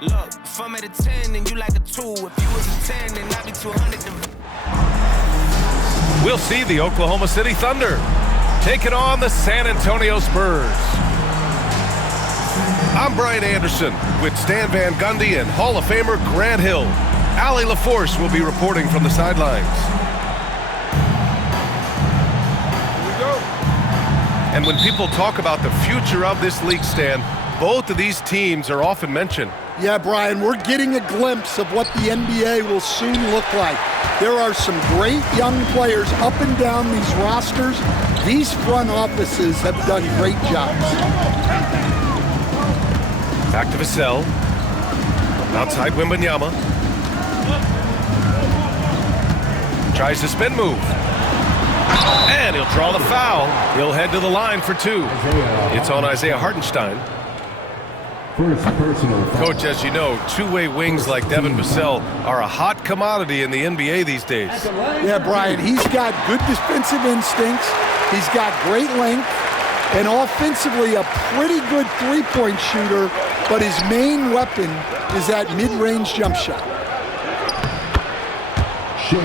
Look, if I'm at a 10 and you like a 2, if you was a 10 then I'd be 200. We'll see the Oklahoma City Thunder taking on the San Antonio Spurs. I'm Brian Anderson with Stan Van Gundy and Hall of Famer Grant Hill. Allie LaForce will be reporting from the sidelines. Here we go. And when people talk about the future of this league, Stan, both of these teams are often mentioned. Yeah, Brian, we're getting a glimpse of what the NBA will soon look like. There are some great young players up and down these rosters. These front offices have done great jobs. Back to Vassell. Outside Wembanyama. Tries the spin move. And he'll draw the foul. He'll head to the line for 2. It's on Isaiah Hartenstein. First personal foul. Coach, as you know, two-way wings like Devin Vassell are a hot commodity in the NBA these days. Yeah, Brian, he's got good defensive instincts. He's got great length. And offensively, a pretty good three-point shooter. But his main weapon is that mid-range jump shot.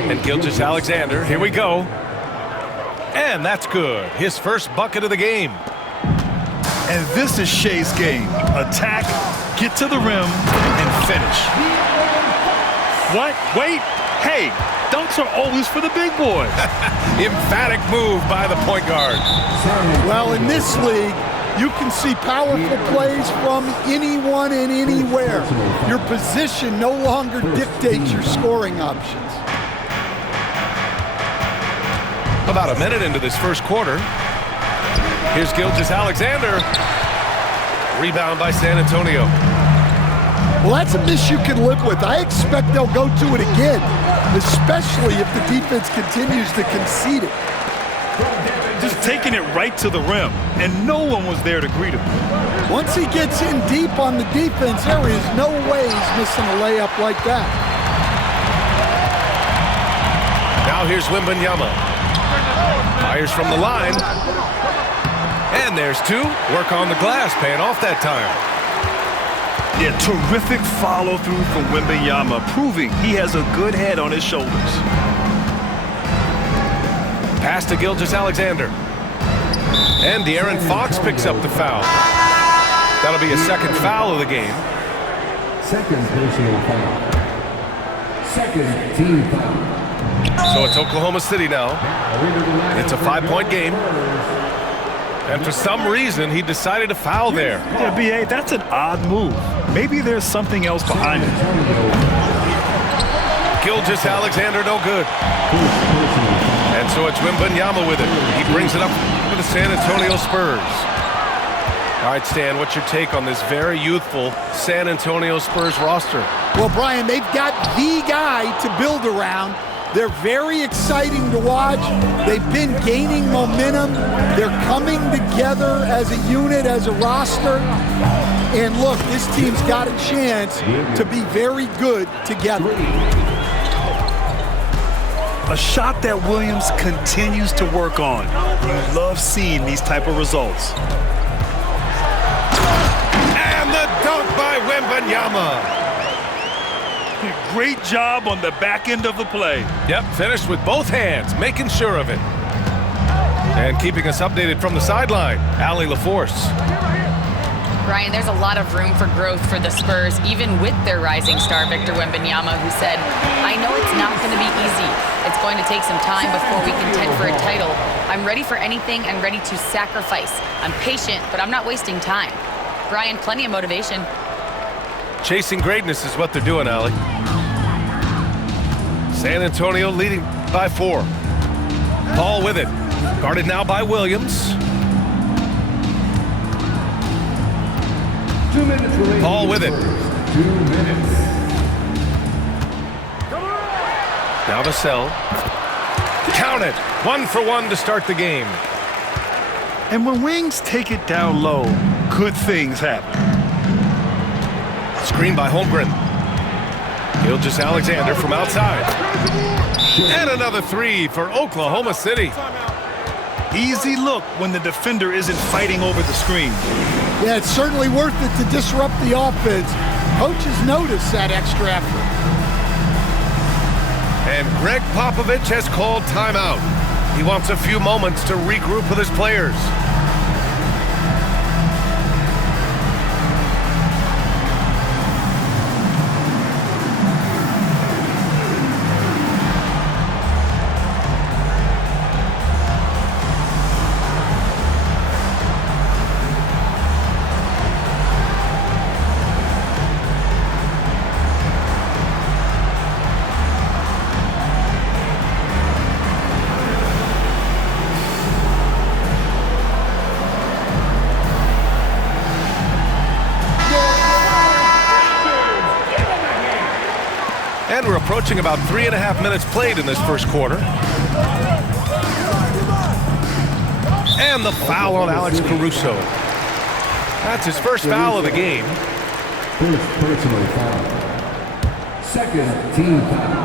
And Gilgeous-Alexander, here we go. And that's good. His first bucket of the game. And this is Shea's game. Attack, get to the rim, and finish. What? Wait. Hey, dunks are always for the big boys. Emphatic move by the point guard. Well, in this league, you can see powerful plays from anyone and anywhere. Your position no longer dictates your scoring options. About a minute into this first quarter. Here's Gilgeous-Alexander. Rebound by San Antonio. Well, that's a miss you can live with. I expect they'll go to it again, especially if the defense continues to concede it. Just taking it right to the rim, and no one was there to greet him. Once he gets in deep on the defense, there is no way he's missing a layup like that. Now here's Wembanyama. Fires from the line. And there's 2. Work on the glass, paying off that time. Yeah, terrific follow-through from Wembanyama, proving he has a good head on his shoulders. Pass to Gilgeous-Alexander. And De'Aaron Fox picks up the foul. That'll be a second foul of the game. Second personal foul. Second team foul. So it's Oklahoma City now. It's a 5-point game. And for some reason, he decided to foul there. Yeah, B.A., that's an odd move. Maybe there's something else behind it. Gilgeous-Alexander, no good. And so it's Wembanyama with it. He brings it up for the San Antonio Spurs. All right, Stan, what's your take on this very youthful San Antonio Spurs roster? Well, Brian, they've got the guy to build around. They're very exciting to watch. They've been gaining momentum. They're coming together as a unit, as a roster. And look, this team's got a chance to be very good together. A shot that Williams continues to work on. You love seeing these type of results. And the dunk by Wembanyama. Great job on the back end of the play. Yep, finished with both hands, making sure of it. And keeping us updated from the sideline, Allie LaForce. Brian, there's a lot of room for growth for the Spurs, even with their rising star, Victor Wembanyama, who said, I know it's not going to be easy. It's going to take some time before we contend for a title. I'm ready for anything and ready to sacrifice. I'm patient, but I'm not wasting time. Brian, plenty of motivation. Chasing greatness is what they're doing, Allie. San Antonio leading by 4. Paul with it. Guarded now by Williams. 2 minutes remaining. Paul with it. 2 minutes. Now Vassell. Count it. 1 for 1 to start the game. And when wings take it down low, good things happen. Screen by Holmgren. Gilgeous-Alexander from outside. And another 3 for Oklahoma City. Easy look when the defender isn't fighting over the screen. Yeah, it's certainly worth it to disrupt the offense. Coaches notice that extra effort. And Greg Popovich has called timeout. He wants a few moments to regroup with his players. And we're approaching about 3.5 minutes played in this first quarter. And the foul on Alex Caruso. That's his first foul of the game. First personal foul. Second team foul.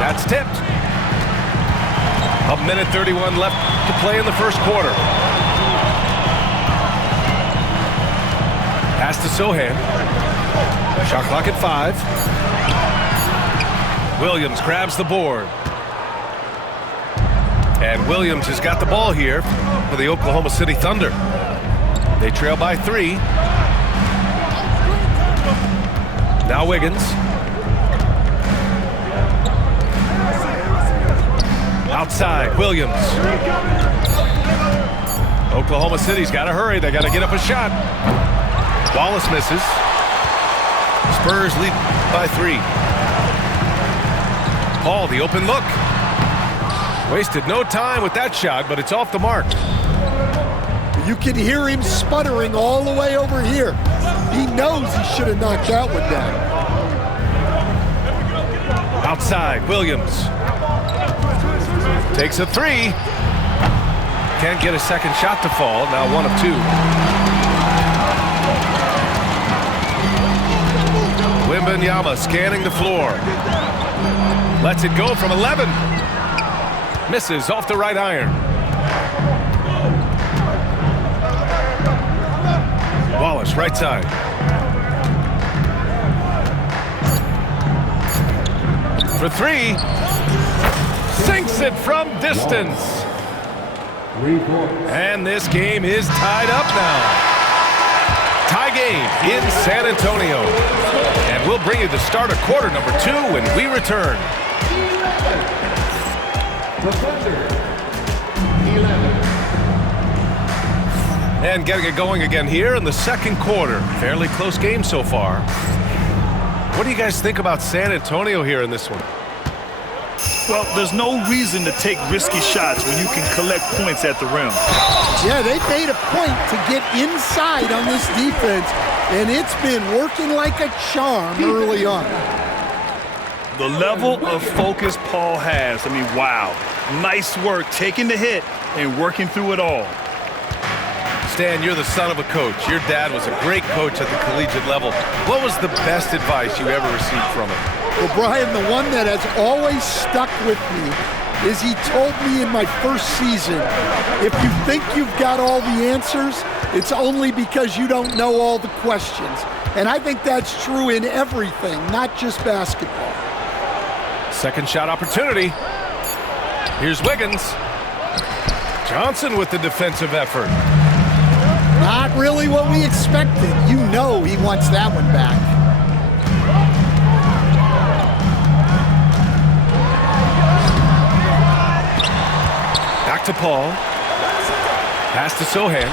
That's tipped. 1:31 left to play in the first quarter. Pass to Sohan. Shot clock at 5. Williams grabs the board. And Williams has got the ball here for the Oklahoma City Thunder. They trail by 3. Now Wiggins. Outside, Williams. Oklahoma City's got to hurry. They got to get up a shot. Wallace misses. Spurs lead by 3. Paul, the open look. Wasted no time with that shot, but it's off the mark. You can hear him sputtering all the way over here. He knows he should have knocked that one down. Outside, Williams. Takes a 3. Can't get a second shot to fall. Now 1 of 2. Wembanyama scanning the floor. Lets it go from 11. Misses off the right iron. Wallace, right side. For 3. Sinks it from distance. And this game is tied up now. Tie game in San Antonio. And we'll bring you the start of quarter number 2 when we return. And getting it going again here in the second quarter. Fairly close game so far. What do you guys think about San Antonio here in this one? Well, there's no reason to take risky shots when you can collect points at the rim. Yeah, they made a point to get inside on this defense, and it's been working like a charm early on. The level of focus Paul has, I mean, wow. Nice work taking the hit and working through it all. Stan, you're the son of a coach. Your dad was a great coach at the collegiate level. What was the best advice you ever received from him? Well, Brian, the one that has always stuck with me is he told me in my first season, if you think you've got all the answers, it's only because you don't know all the questions. And I think that's true in everything, not just basketball. Second shot opportunity. Here's Wiggins. Johnson with the defensive effort. Not really what we expected. You know he wants that one back. Back to Paul. Pass to Sohan.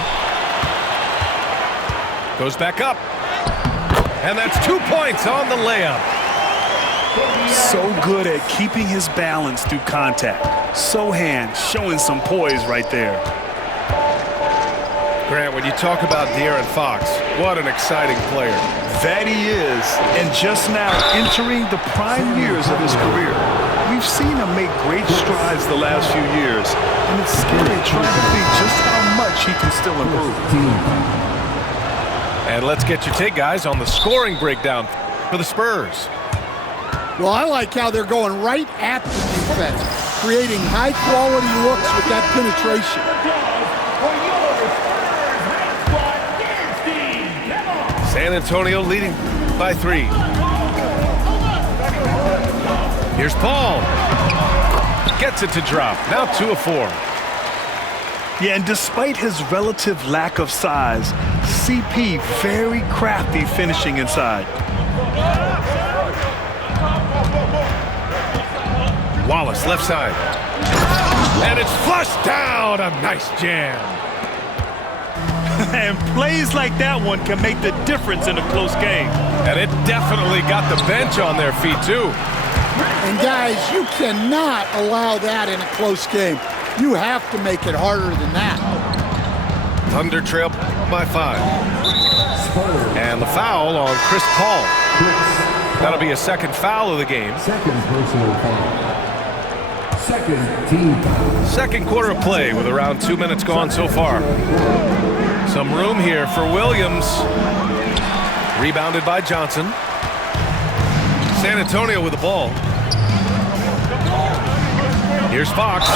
Goes back up. And that's 2 points on the layup. So good at keeping his balance through contact. Sohan showing some poise right there. Grant, when you talk about De'Aaron Fox, what an exciting player. That he is, and just now entering the prime years of his career. We've seen him make great strides the last few years, and it's scary trying to think just how much he can still improve. And let's get your take, guys, on the scoring breakdown for the Spurs. Well, I like how they're going right at the defense, creating high-quality looks with that penetration. San Antonio leading by 3. Here's Paul. Gets it to drop. Now 2 of 4. Yeah, and despite his relative lack of size, CP very crafty finishing inside. Wallace, left side. And it's flushed down. A nice jam. And plays like that one can make the difference in a close game. And it definitely got the bench on their feet, too. And guys, you cannot allow that in a close game. You have to make it harder than that. Thunder trail by 5. And the foul on Chris Paul. That'll be a second foul of the game. Second personal foul. Second team foul. Second quarter of play with around 2 minutes gone so far. Some room here for Williams. Rebounded by Johnson. San Antonio with the ball. Here's Fox.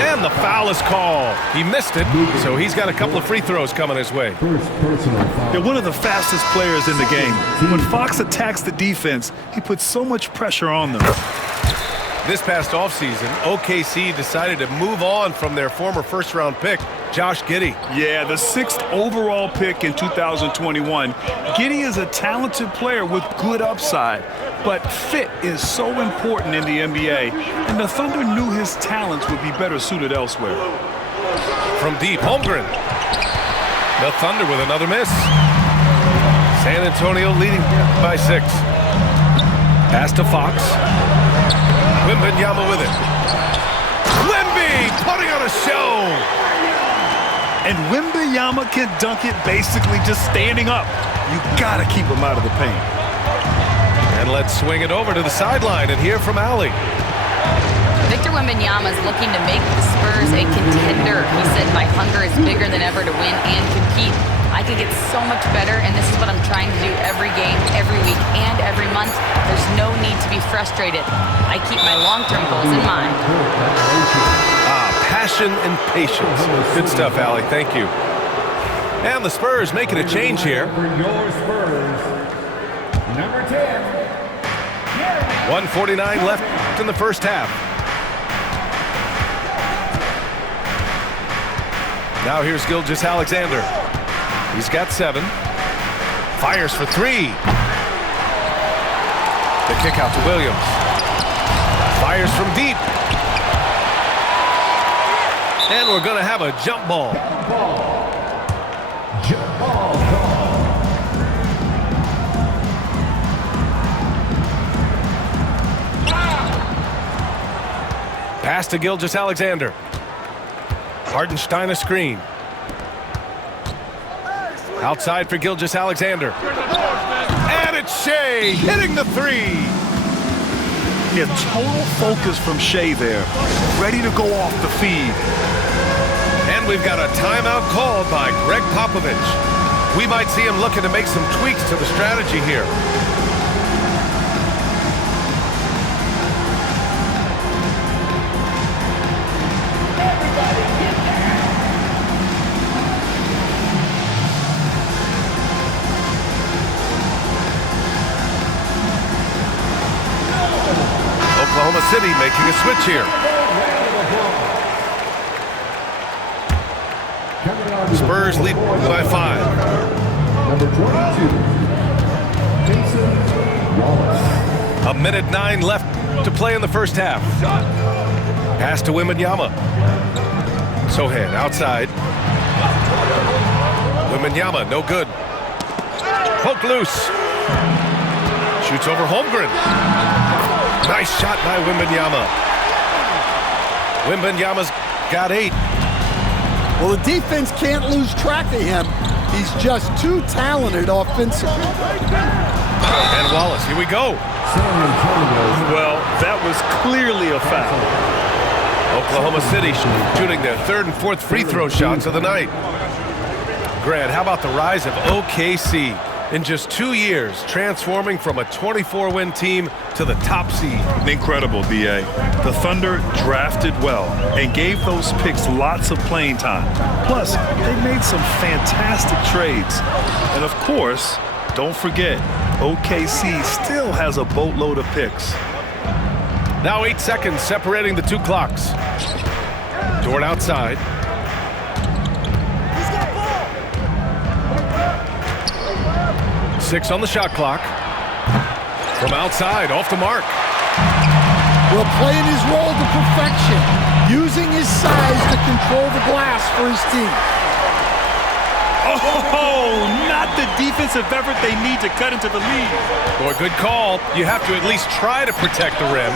And the foul is called. He missed it, so he's got a couple of free throws coming his way. First personal foul. They're one of the fastest players in the game. When Fox attacks the defense, he puts so much pressure on them. This past offseason, OKC decided to move on from their former first-round pick, Josh Giddey. Yeah, the 6th overall pick in 2021. Giddey is a talented player with good upside, but fit is so important in the NBA, and the Thunder knew his talents would be better suited elsewhere. From deep, Holmgren. The Thunder with another miss. San Antonio leading by 6. Pass to Fox. Wembanyama with it. Wemby putting on a show. And Wembanyama can dunk it basically just standing up. You gotta keep him out of the paint. And let's swing it over to the sideline and hear from Allie. Victor Wembanyama is looking to make the Spurs a contender. He said, "My hunger is bigger than ever to win and compete. I could get so much better, and this is what I'm trying to do every game, every week, and every month. There's no need to be frustrated. I keep my long-term goals in mind." Passion and patience. Good stuff, Allie. Thank you. And the Spurs making a change here. For your Spurs, number 10. 1:49 left in the first half. Now here's Gilgeous-Alexander. He's got 7. Fires for 3. The kick out to Williams. Fires from deep. And we're going to have a jump ball. Jump ball. Pass to Gilgeous-Alexander. Hartenstein a screen. Outside for Gilgeous-Alexander. And it's Shea hitting the 3. Yeah, total focus from Shea there. Ready to go off the feed. And we've got a timeout called by Greg Popovich. We might see him looking to make some tweaks to the strategy here. Oklahoma City making a switch here. Spurs lead by 5. Number 22, Wallace. 1:09 left to play in the first half. Pass to Wembanyama. Sohan outside. Wembanyama, no good. Poke loose. Shoots over Holmgren. Nice shot by Wembanyama. Wembanyama's got 8. Well, the defense can't lose track of him. He's just too talented offensively. And Wallace, here we go. Well, that was clearly a foul. Oklahoma City shooting their 3rd and 4th free throw shots of the night. Grant, how about the rise of OKC? In just 2 years, transforming from a 24-win team to the top seed. Incredible, B.A. The Thunder drafted well and gave those picks lots of playing time. Plus, they made some fantastic trades. And of course, don't forget, OKC still has a boatload of picks. Now 8 seconds separating the two clocks. Dort outside. Six on the shot clock. From outside, off the mark. Well, playing his role to perfection, using his size to control the glass for his team. Oh, not the defensive effort they need to cut into the lead. Boy, good call. You have to at least try to protect the rim.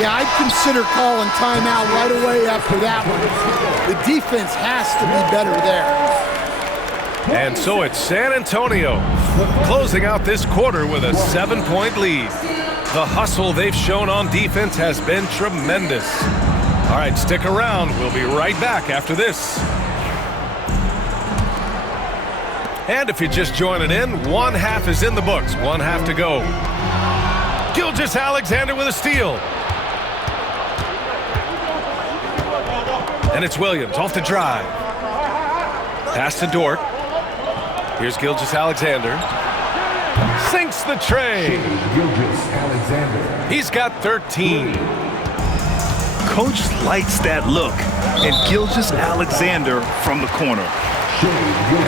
Yeah, I'd consider calling timeout right away after that one. The defense has to be better there. And so it's San Antonio closing out this quarter with a 7-point lead. The hustle they've shown on defense has been tremendous. All right, stick around. We'll be right back after this. And if you're just joining in, one half is in the books. One half to go. Gilgeous-Alexander with a steal. And it's Williams off the drive. Pass to Dort. Here's Gilgeous-Alexander. Sinks the tray. Gilgeous-Alexander. He's got 13. Coach likes that look. And Gilgeous-Alexander from the corner.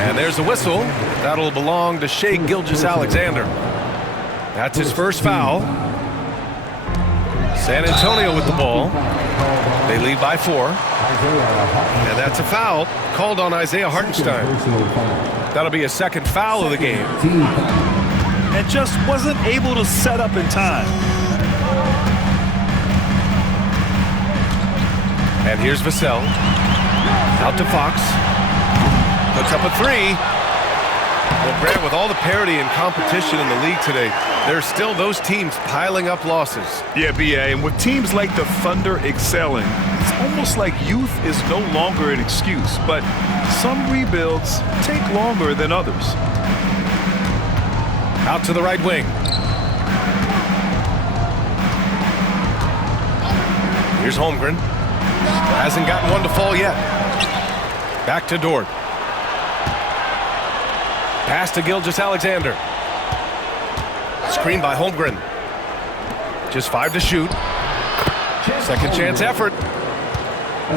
And there's a whistle. That'll belong to Shai Gilgeous-Alexander. That's his first foul. San Antonio with the ball. They lead by 4. And that's a foul called on Isaiah Hartenstein. That'll be a second foul of the game. And just wasn't able to set up in time. And here's Vassell. Out to Fox. Puts up a 3. Well, Grant, with all the parity and competition in the league today, there's still those teams piling up losses. Yeah, B.A., and with teams like the Thunder excelling, it's almost like youth is no longer an excuse, but some rebuilds take longer than others. Out to the right wing. Here's Holmgren. Hasn't gotten one to fall yet. Back to Dort. Pass to Gilgeous-Alexander. Screen by Holmgren. Just 5 to shoot. Second chance effort.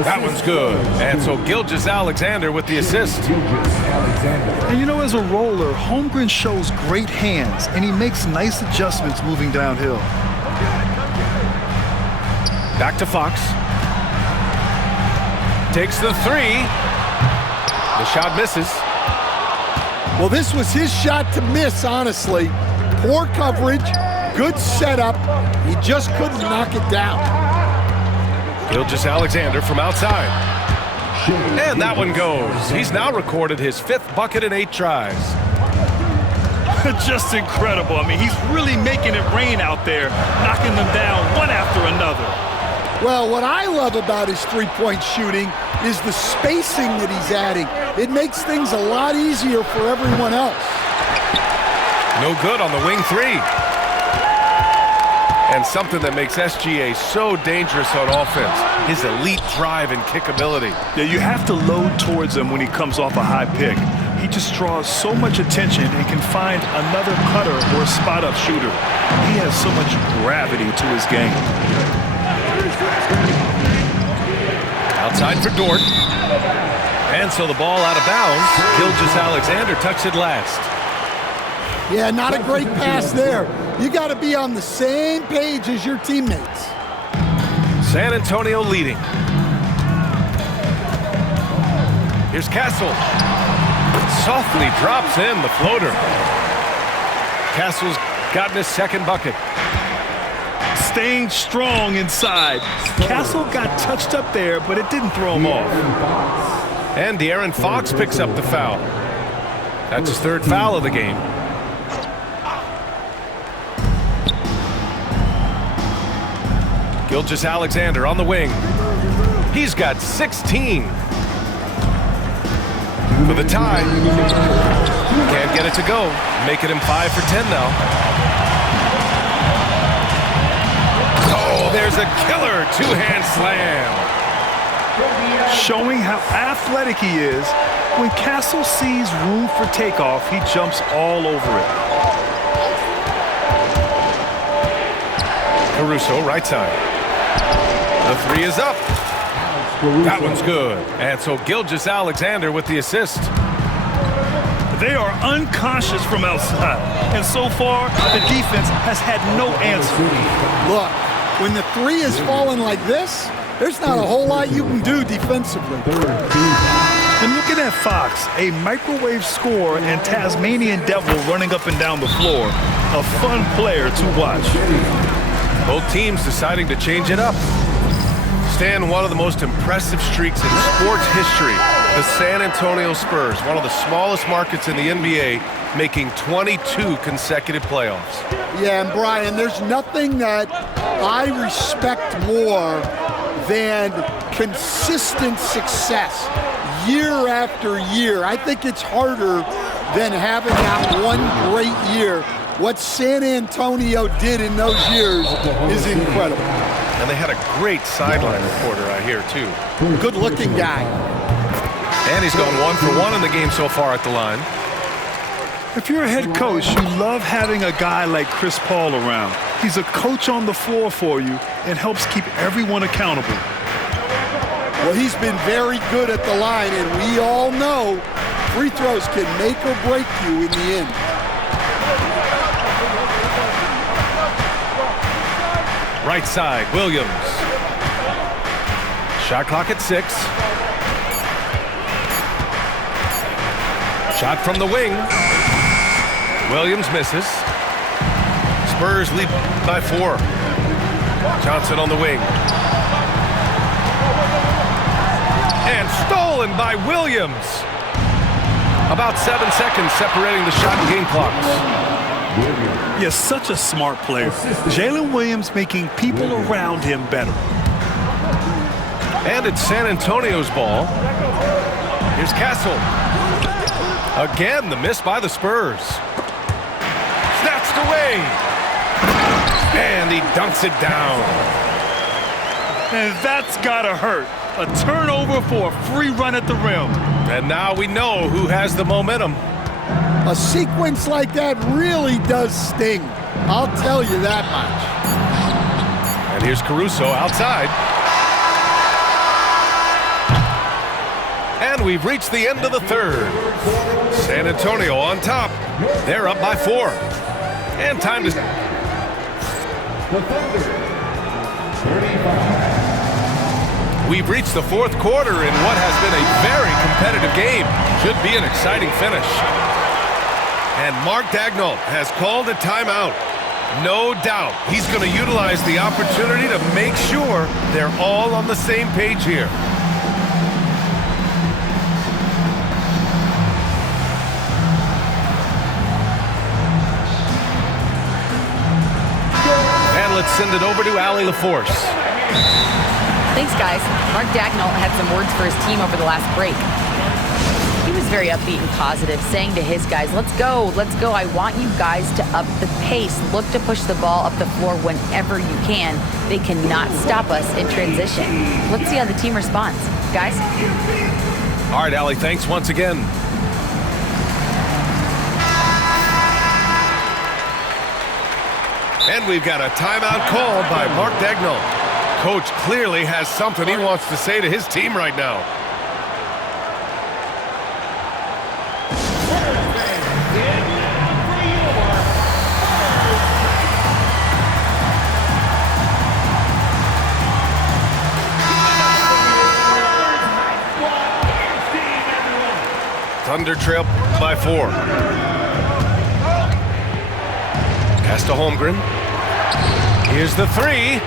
That one's good. And so Gilgeous-Alexander with the assist. And you know, as a roller, Holmgren shows great hands, and he makes nice adjustments moving downhill. Back to Fox. Takes the 3. The shot misses. Well, this was his shot to miss, honestly. Poor coverage, good setup. He just couldn't knock it down. Gilgeous-Alexander from outside. And that one goes. He's now recorded his 5th bucket in 8 tries. Just incredible. I mean, he's really making it rain out there, knocking them down one after another. Well, what I love about his three-point shooting is the spacing that he's adding. It makes things a lot easier for everyone else. No good on the wing 3. And something that makes SGA so dangerous on offense, his elite drive and kick ability. Yeah, you have to load towards him when he comes off a high pick. He just draws so much attention and can find another cutter or a spot-up shooter. He has so much gravity to his game. Outside for Dort. And so the ball out of bounds. Gilgeous-Alexander touched it last. Yeah, not a great pass there. You got to be on the same page as your teammates. San Antonio leading. Here's Castle. Softly drops in the floater. Castle's gotten his second bucket. Staying strong inside. Castle got touched up there, but it didn't throw him off. And De'Aaron Fox picks up the foul. That's his 3rd foul of the game. Gilgeous-Alexander on the wing. He's got 16. For the tie. Can't get it to go. Making him 5 for 10 now. Oh, there's a killer two-hand slam. Showing how athletic he is. When Castle sees room for takeoff, he jumps all over it. Caruso, right side. The three is up. That one's good. And so Gilgeous-Alexander with the assist. They are unconscious from outside. And so far, the defense has had no answer. Look, when the three is falling like this, there's not a whole lot you can do defensively. And looking at Fox, a microwave scorer and Tasmanian Devil running up and down the floor. A fun player to watch. Both teams deciding to change it up. Stan, one of the most impressive streaks in sports history. The San Antonio Spurs, one of the smallest markets in the NBA, making 22 consecutive playoffs. Yeah, and Brian, there's nothing that I respect more than consistent success year after year. I think it's harder than having that one great year. What San Antonio did in those years is incredible. And they had a great sideline reporter, I hear, too. Good-looking guy. And he's gone 1 for 1 in the game so far at the line. If you're a head coach, you love having a guy like Chris Paul around. He's a coach on the floor for you and helps keep everyone accountable. Well, he's been very good at the line, and we all know free throws can make or break you in the end. Right side, Williams. Shot clock at 6. Shot from the wing. Williams misses. Spurs lead by 4. Johnson on the wing. And stolen by Williams. About 7 seconds separating the shot and game clocks. Yes, such a smart player. Jalen Williams making people around him better. And it's San Antonio's ball. Here's Castle. Again, the miss by the Spurs. Snatched away. And he dunks it down. And that's gotta hurt. A turnover for a free run at the rim. And now we know who has the momentum. A sequence like that really does sting. I'll tell you that much. And here's Caruso outside. And we've reached the end of the third. San Antonio on top. They're up by 4. And time to... We've reached the fourth quarter in what has been a very competitive game. Should be an exciting finish. And Mark Daigneault has called a timeout. No doubt he's going to utilize the opportunity to make sure they're all on the same page here. And let's send it over to Allie LaForce. Thanks, guys. Mark Daigneault had some words for his team over the last break. He was very upbeat and positive, saying to his guys, let's go. I want you guys to up the pace. Look to push the ball up the floor whenever you can. They cannot stop us in transition. Let's see how the team responds. Guys? All right, Allie, thanks once again. And we've got a timeout called by Mark Daigneault. Coach clearly has something he wants to say to his team right now. Thunder trail by 4. Pass to Holmgren. Here's the 3.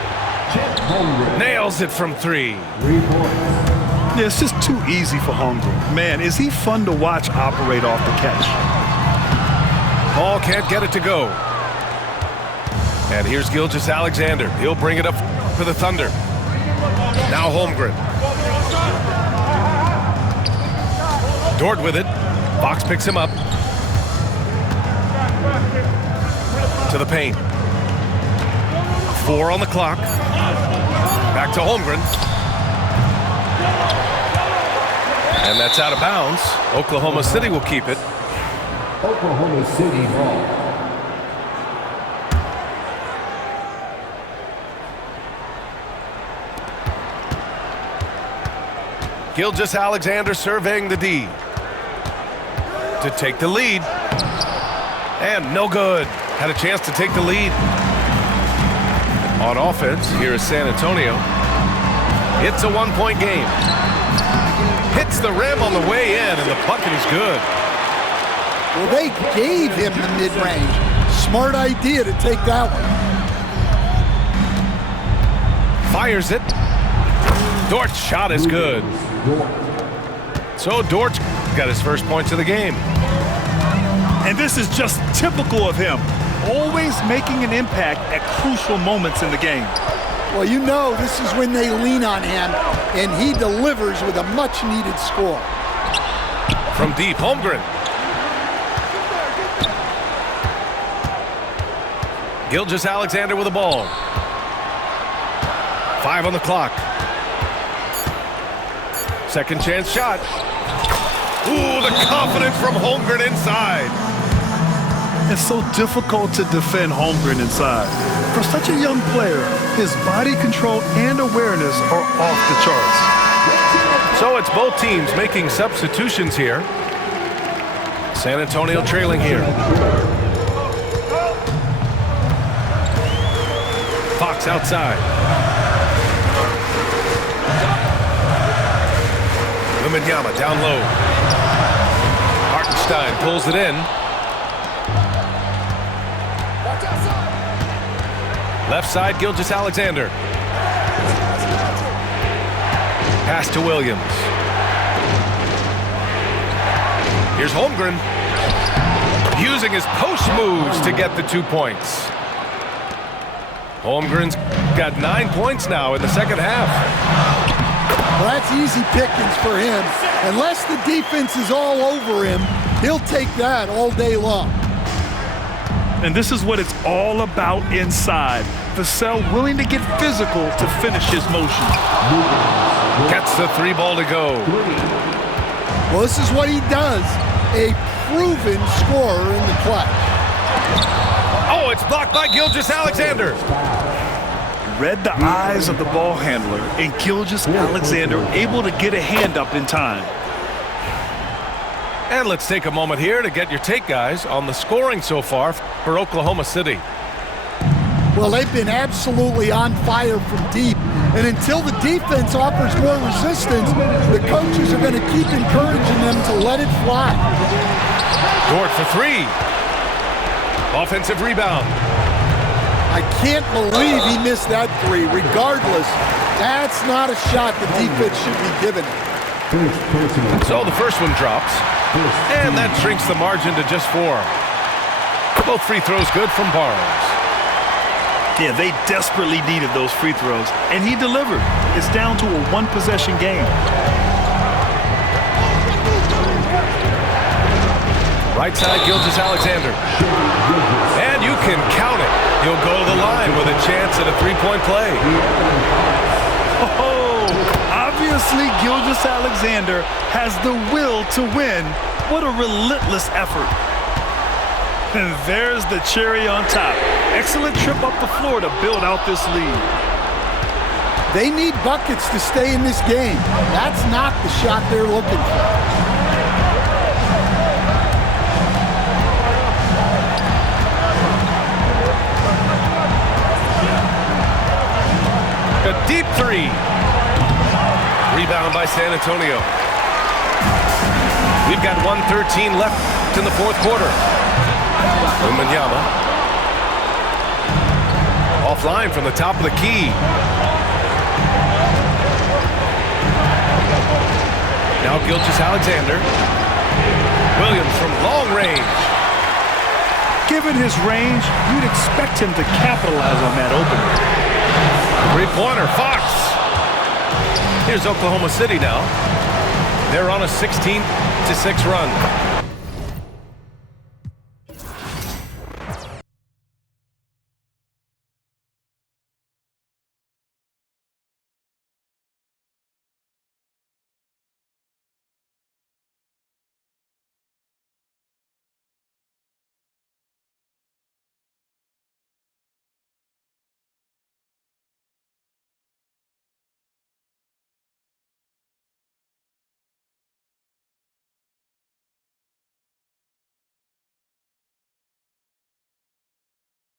Nails it from 3. Yeah, it's just too easy for Holmgren. Man, is he fun to watch operate off the catch. Ball can't get it to go. And here's Gilgeous-Alexander. He'll bring it up for the Thunder. Now Holmgren. Dort with it. Fox picks him up. to the paint. 4 on the clock. Back to Holmgren. And that's out of bounds. Oklahoma City will keep it. Oklahoma City ball. Gilgeous-Alexander surveying the D. To take the lead. And no good. Had a chance to take the lead. On offense, here is San Antonio. It's a 1-point game. Hits the rim on the way in, and the bucket is good. Well, they gave him the mid-range. Smart idea to take that one. Fires it. Dort's shot is good. So Dort's got his first points of the game. And this is just typical of him. Always making an impact at crucial moments in the game. Well, you know this is when they lean on him, and he delivers with a much-needed score. From deep, Holmgren. Gilgeous-Alexander with the ball. 5 on the clock. Second chance shot. Ooh, the confidence from Holmgren inside. It's so difficult to defend Holmgren inside. For such a young player, his body control and awareness are off the charts. So it's both teams making substitutions here. San Antonio trailing here. Fox outside. Wembanyama down low. Hartenstein pulls it in. Left side, Gilgeous-Alexander. Pass to Williams. Here's Holmgren. Using his post moves to get the 2 points. Holmgren's got 9 points now in the second half. Well, that's easy pickings for him. Unless the defense is all over him, he'll take that all day long. And this is what it's all about inside. Vassell willing to get physical to finish his motion. Gets the 3 ball to go. Well, this is what he does. A proven scorer in the clutch. Oh, it's blocked by Gilgeous-Alexander. Read the eyes of the ball handler, and Gilgeous-Alexander able to get a hand up in time. And let's take a moment here to get your take, guys, on the scoring so far for Oklahoma City. Well, they've been absolutely on fire from deep. And until the defense offers more resistance, the coaches are going to keep encouraging them to let it fly. Dort for 3. Offensive rebound. I can't believe he missed that 3. Regardless, that's not a shot the defense should be giving him. So the first one drops. And that shrinks the margin to just 4. Both free throws good from Barnes. Yeah, they desperately needed those free throws, and he delivered. It's down to a 1-possession game. Right side, Gilgeous-Alexander. And you can count it. He'll go to the line with a chance at a 3-point play. Oh, obviously Gilgeous-Alexander has the will to win. What a relentless effort. And there's the cherry on top. Excellent trip up the floor to build out this lead. They need buckets to stay in this game. That's not the shot they're looking for. A deep 3. Rebound by San Antonio. We've got 1:13 left in the fourth quarter. Wembanyama. Offline from the top of the key. Now Gilgeous-Alexander. Williams from long range. Given his range, you'd expect him to capitalize on that opening. 3-pointer, Fox. Here's Oklahoma City now. They're on a 16-6 run.